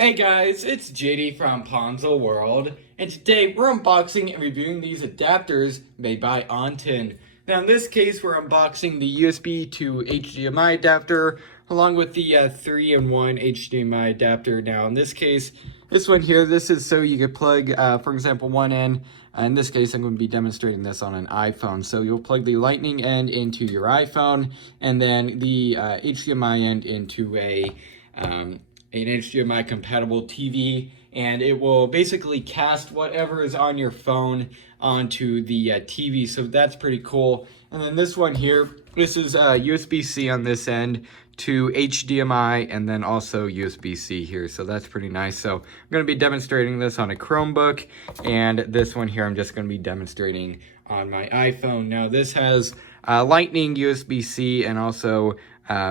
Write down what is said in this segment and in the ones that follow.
Hey guys, it's JD from Ponzo World, and today we're unboxing and reviewing these adapters made by Onten. Now in this case, we're unboxing the USB to HDMI adapter, along with the 3-in-1 HDMI adapter. Now in this case, this one here, this is so you could plug, for example, one end. In this case, I'm going to be demonstrating this on an iPhone. So you'll plug the lightning end into your iPhone, and then the HDMI end into an HDMI compatible TV, and it will basically cast whatever is on your phone onto the TV, so that's pretty cool. And then this one here, this is USB-C on this end to HDMI, and then also USB-C here, so that's pretty nice. So I'm going to be demonstrating this on a Chromebook, and this one here I'm just going to be demonstrating on my iPhone. Now this has Lightning USB-C and also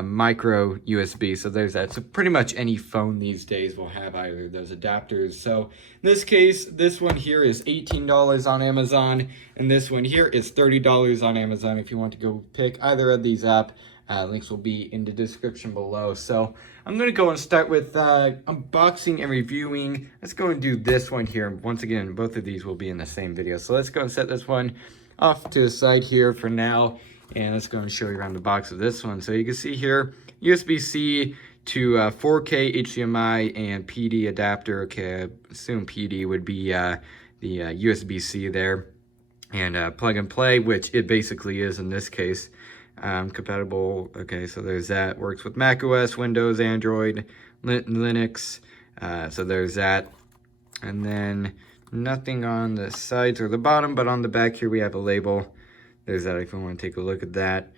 micro USB, so there's that. So pretty much any phone these days will have either of those adapters. So in this case, this one here is $18 on Amazon, and this one here is $30 on Amazon if you want to go pick either of these up. Links will be in the description below. So I'm going to go and start with unboxing and reviewing. Let's go and do this one here. Once again, both of these will be in the same video. So let's go and set this one off to the side here for now. And let's go and show you around the box of this one. So you can see here, USB-C to 4K HDMI and PD adapter. Okay, I assume PD would be the USB-C there. And plug and play, which it basically is in this case. Compatible, okay, so there's that. Works with macOS, Windows, Android, Linux. So there's that. And then nothing on the sides or the bottom, but on the back here we have a label. There's that if you want to take a look at that.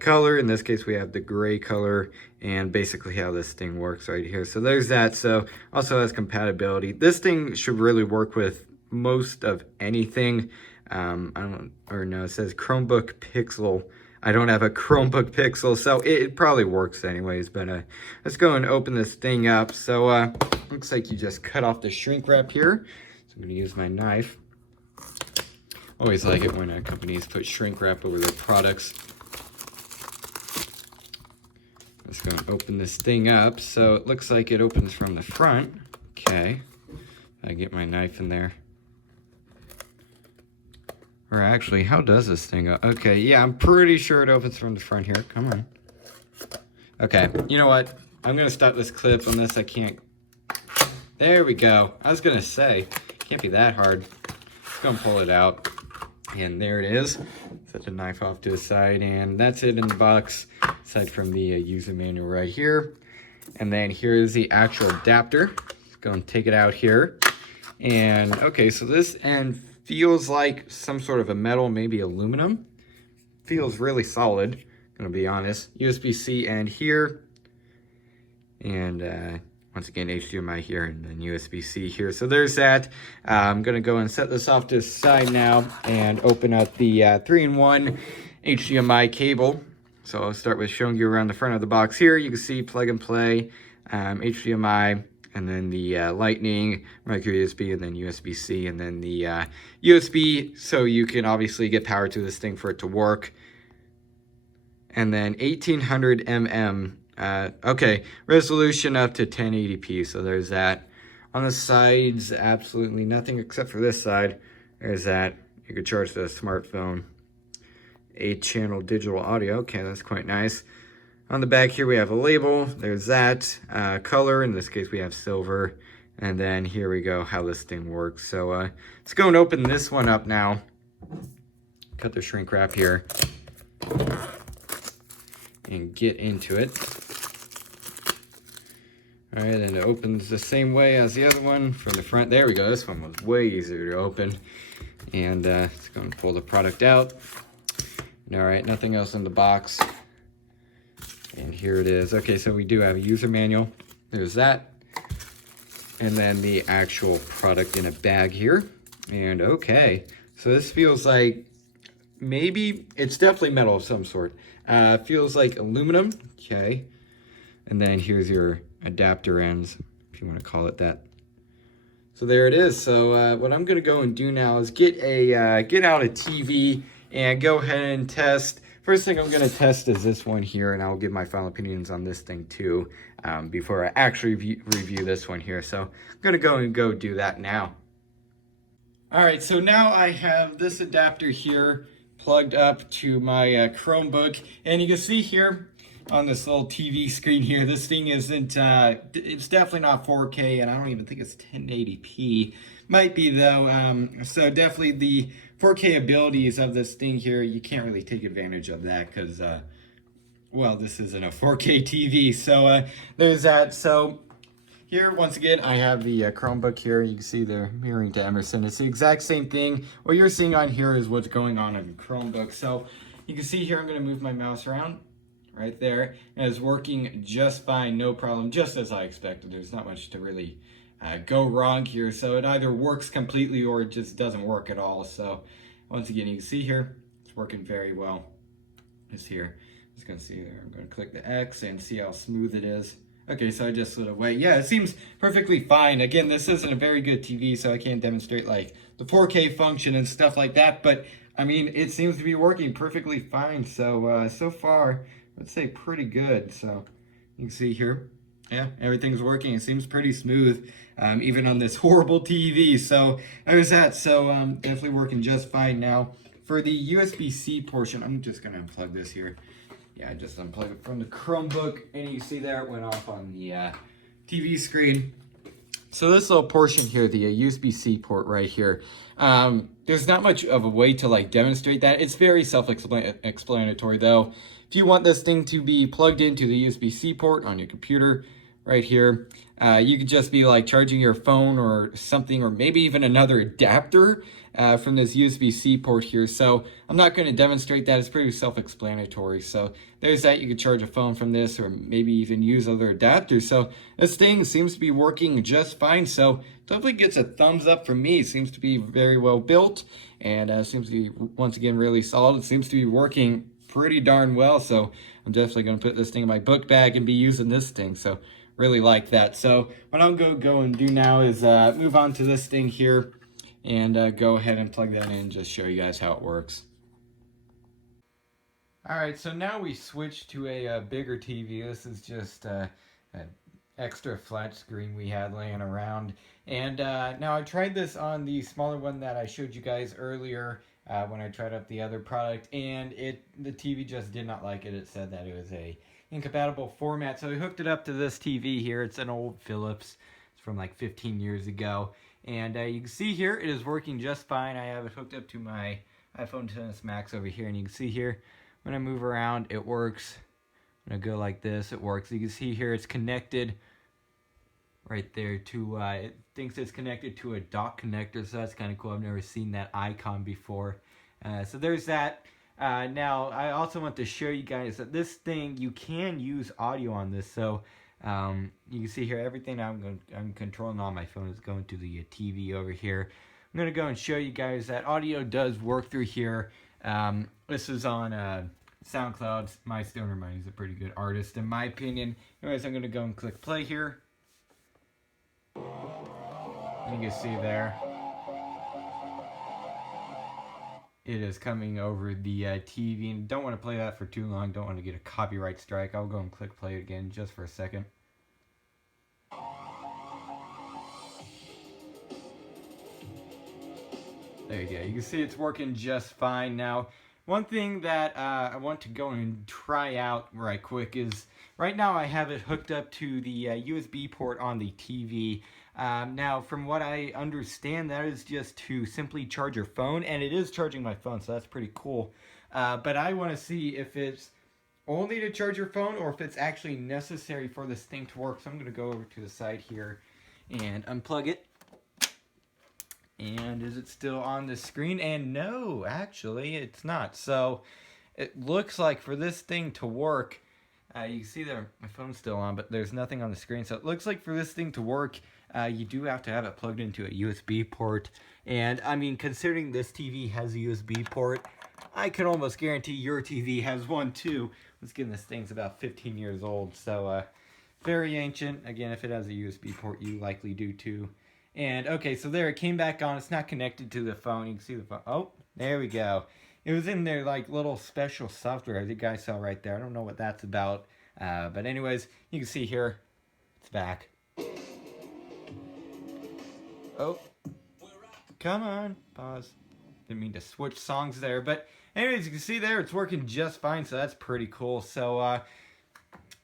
Color, in this case we have the gray color, and basically how this thing works right here. So there's that. So also has compatibility. This thing should really work with most of anything. It says Chromebook Pixel. I don't have a Chromebook Pixel, so it probably works anyways, but let's go and open this thing up. So looks like you just cut off the shrink wrap here. So I'm gonna use my knife. Always like it when companies put shrink wrap over their products. Let's go and open this thing up. So it looks like it opens from the front. Okay, I get my knife in there. Or actually, how does this thing go? Okay, yeah, I'm pretty sure it opens from the front here. Come on. Okay, you know what? I'm gonna stop this clip unless I can't. There we go. I was gonna say, can't be that hard. Let's go and pull it out. And there it is. Set the knife off to the side, and that's it in the box, aside from the user manual right here. And then here's the actual adapter. Let's go and take it out here. And okay, so this end feels like some sort of a metal, maybe aluminum. Feels really solid, gonna be honest. USB-C end here. And once again, HDMI here and then USB-C here. So there's that. I'm gonna go and set this off to the side now and open up the 3-in-1 HDMI cable. So I'll start with showing you around the front of the box here. You can see plug and play, HDMI, and then the lightning, micro USB, and then USB-C, and then the USB, so you can obviously get power to this thing for it to work. And then 1800 mm. Okay, resolution up to 1080p, so there's that. On the sides, absolutely nothing except for this side. There's that. You could charge the smartphone. 8-channel digital audio. Okay, that's quite nice. On the back here we have a label. There's that. Color, in this case we have silver. And then here we go, how this thing works. So let's go and open this one up now. Cut the shrink wrap here. And get into it. All right, and it opens the same way as the other one from the front. There we go. This one was way easier to open. And let's go and pull the product out. All right, nothing else in the box. And here it is. Okay, so we do have a user manual. There's that. And then the actual product in a bag here. And okay, so this feels like maybe, it's definitely metal of some sort. Feels like aluminum. Okay. And then here's your adapter ends, if you want to call it that. So there it is. So what I'm going to go and do now is get out a TV and go ahead and test first thing I'm going to test is this one here, and I'll give my final opinions on this thing too before I actually review this one here. So I'm going to go do that now. Alright, so now I have this adapter here plugged up to my Chromebook, and you can see here on this little TV screen here, this thing isn't, it's definitely not 4K, and I don't even think it's 1080p. Might be though, so definitely the 4K abilities of this thing here, you can't really take advantage of that because, well, this isn't a 4K TV, so there's that. So here, once again, I have the Chromebook here. You can see they're mirroring to Emerson. It's the exact same thing. What you're seeing on here is what's going on the Chromebook. So you can see here, I'm going to move my mouse around right there. And it's working just fine, no problem, just as I expected. There's not much to really go wrong here. So it either works completely or it just doesn't work at all. So once again, you can see here, it's working very well. Just here. Just going to see there. I'm going to click the X and see how smooth it is. Okay, so I just sort of wait. Yeah, it seems perfectly fine. Again, this isn't a very good TV, so I can't demonstrate like the 4K function and stuff like that. But I mean, it seems to be working perfectly fine. So so far, let's say pretty good. So you can see here, yeah, everything's working. It seems pretty smooth, even on this horrible TV. So there's that. So definitely working just fine now. For the USB-C portion, I'm just gonna unplug this here. Yeah, I just unplugged it from the Chromebook, and you see there it went off on the TV screen. So this little portion here, the USB-C port right here, there's not much of a way to like demonstrate that. It's very self-explanatory though. If you want this thing to be plugged into the USB-C port on your computer right here, you could just be like charging your phone or something, or maybe even another adapter from this USB-C port here. So I'm not going to demonstrate that. It's pretty self-explanatory. So there's that. You could charge a phone from this, or maybe even use other adapters. So this thing seems to be working just fine. So definitely gets a thumbs up from me. It seems to be very well built, and seems to be, once again, really solid. It seems to be working pretty darn well. So I'm definitely going to put this thing in my book bag and be using this thing. So really like that. So what I'm going to go and do now is move on to this thing here and go ahead and plug that in and just show you guys how it works. Alright, so now we switch to a bigger TV. This is just an extra flat screen we had laying around. And now I tried this on the smaller one that I showed you guys earlier when I tried out the other product, and the TV just did not like it. It said that it was a incompatible format, so I hooked it up to this TV here. It's an old Philips. It's from like 15 years ago, and you can see here it is working just fine. I have it hooked up to my iPhone XS Max over here, and you can see here when I move around it works. When I go like this, it works. You can see here it's connected right there to it thinks it's connected to a dock connector, so that's kind of cool. I've never seen that icon before. So there's that. Now, I also want to show you guys that this thing, you can use audio on this. So you can see here, everything I'm controlling on my phone is going to the TV over here. I'm going to go and show you guys that audio does work through here. This is on SoundCloud. My Stoner Mind is a pretty good artist, in my opinion. Anyways, I'm going to go and click play here. You can see there, it is coming over the TV, and don't want to play that for too long. Don't want to get a copyright strike. I'll go and click play again just for a second. There you go. You can see it's working just fine. Now, one thing that I want to go and try out right quick is, right now I have it hooked up to the USB port on the TV. Now, from what I understand, that is just to simply charge your phone, and it is charging my phone, so that's pretty cool. But I want to see if it's only to charge your phone or if it's actually necessary for this thing to work. So I'm going to go over to the side here and unplug it. And is it still on the screen? And no, actually, it's not. So it looks like for this thing to work, you can see there my phone's still on, but there's nothing on the screen. So it looks like for this thing to work, you do have to have it plugged into a USB port. And I mean, considering this TV has a USB port, I can almost guarantee your TV has one too. Let's get this thing's about 15 years old, so very ancient. Again, if it has a USB port, you likely do too. And okay, so there it came back on. It's not connected to the phone. You can see the phone. Oh, there we go. it was in their like little special software you guys saw right there. I don't know what that's about. But anyways, you can see here, it's back. Oh, come on, pause. Didn't mean to switch songs there, but anyways, you can see there it's working just fine, so that's pretty cool. So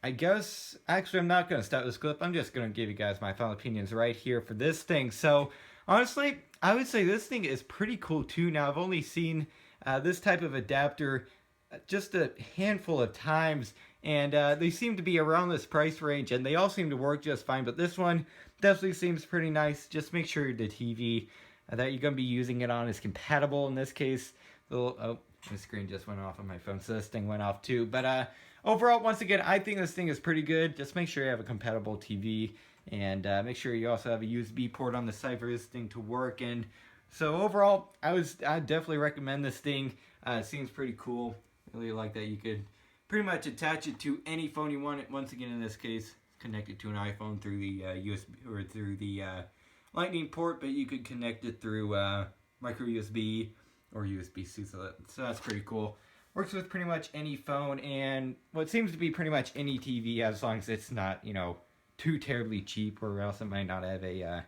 I guess, actually I'm not going to start this clip, I'm just going to give you guys my final opinions right here for this thing. So honestly, I would say this thing is pretty cool too. Now I've only seen this type of adapter just a handful of times, and they seem to be around this price range, and they all seem to work just fine, but this one definitely seems pretty nice. Just make sure the TV that you're going to be using it on is compatible. In this case, oh, the screen just went off on my phone, so this thing went off too. But overall, once again, I think this thing is pretty good. Just make sure you have a compatible TV, and make sure you also have a USB port on the side for this thing to work. And so overall, I definitely recommend this thing. It seems pretty cool. Really like that you could pretty much attach it to any phone you want. Once again, in this case, connect it to an iPhone through the USB or through the Lightning port, but you could connect it through micro USB or USB-C. So that's pretty cool. Works with pretty much any phone and what seems to be pretty much any TV, as long as it's not, you know, too terribly cheap, or else it might not have a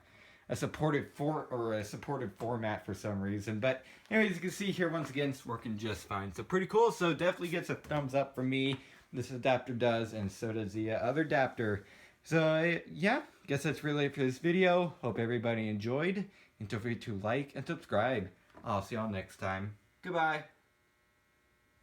supported format for some reason. But anyways, you can see here once again it's working just fine. So pretty cool. So definitely gets a thumbs up from me. This adapter does, and so does the other adapter. So yeah, guess that's really it for this video. Hope everybody enjoyed, and don't forget to like and subscribe. I'll see y'all next time. Goodbye.